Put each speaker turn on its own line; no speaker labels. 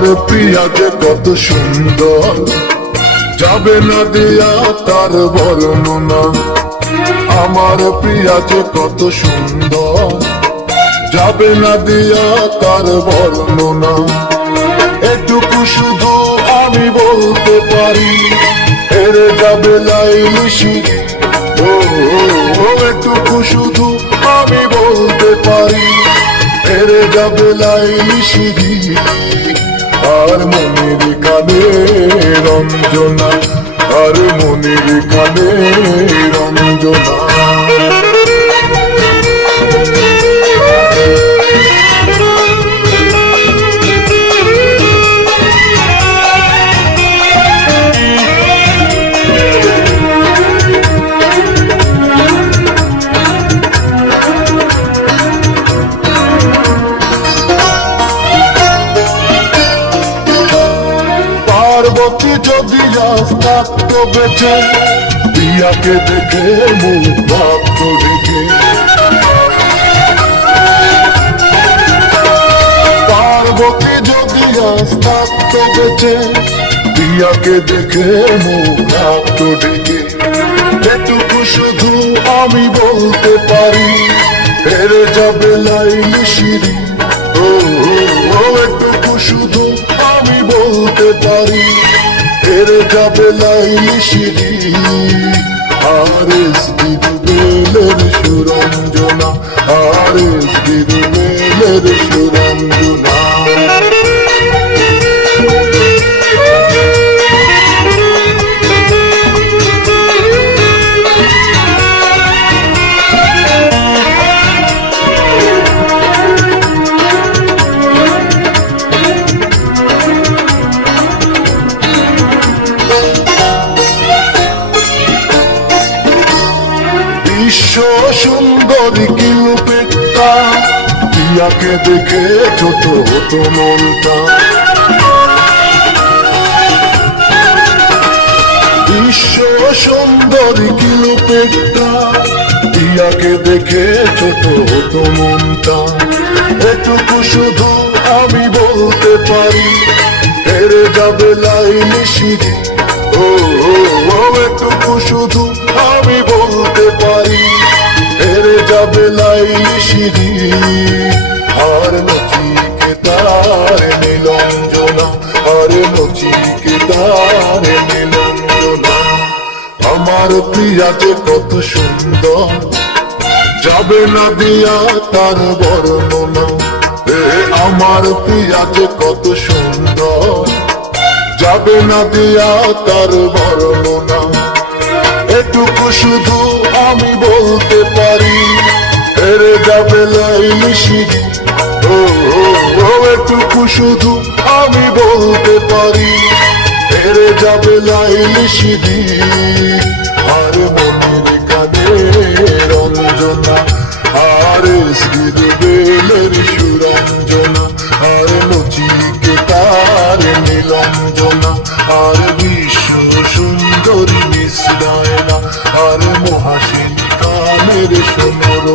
প্রিয়া যে কত সুন্দর। যাবে না দিয়া তার বর্ণনা। আমার প্রিয়া যে কত সুন্দর। যাবে না দিয়া তার বর্ণনা। এটুকু শুধু আমি বলতে পারি। হেরে যাবে লাইলিশি ও ও, এটুকু শুধু আমি বলতে পারি। হেরে যাবে লাইলিশি আর মনির কানে রঞ্জনা আর মনির কানে রঞ্জনা। থাকতো বেঁচে প্রিয়াকে দেখে মুখ ভাবতো দেখে পার্বতী যদি থাকতো বেঁচে প্রিয়াকে দেখে মুখ ভাবতো দেখে এটুকু শুধু আমি বলতে পারি, হেরে যাবে লাইলি সিঁড়ি। ও এটুকু শুধু আমি বলতে পারি। হেরে যাবে লাইলি সিঁড়ি আর বেলের সুরঞ্জনা আর বেলের সুন্দরী কিউপিটটা? টিয়াকে দেখে ছোট হতো মনটা বিশ্ব সুন্দরী কিউপিটটা, টিয়াকে দেখে ছোট হতো মনটা এটুকু শুধু আমি বলতে পারি, হেরে যাবে লাইনি সিঁড়ি এটুকু শুধু আমি বলতে পারি, হেরে যাবে লাইনি সিঁড়ি। আর নচিকে তার নীলঞ্জনা, আর নচিকে তার নীলঞ্জনা। আমার প্রিয়া যে কত সুন্দর, যাবে না দিয়া তার বর্ণনা। আমার প্রিয়া যে কত সুন্দর যাবে না দিয়া তার বর্ণনা। এটুকু শুধু আমি বলতে পারি। হেরে যাবে এটুকু শুধু আমি বলতে পারি। হেরে যাবে লাইলি সিঁড়ি আর মনের কানে রঞ্জনা, আর বেলের সুরঞ্জনা, আর আর বিশ্ব সুন্দরী মিশ্রায়না আর মহাসিন কামের সোনর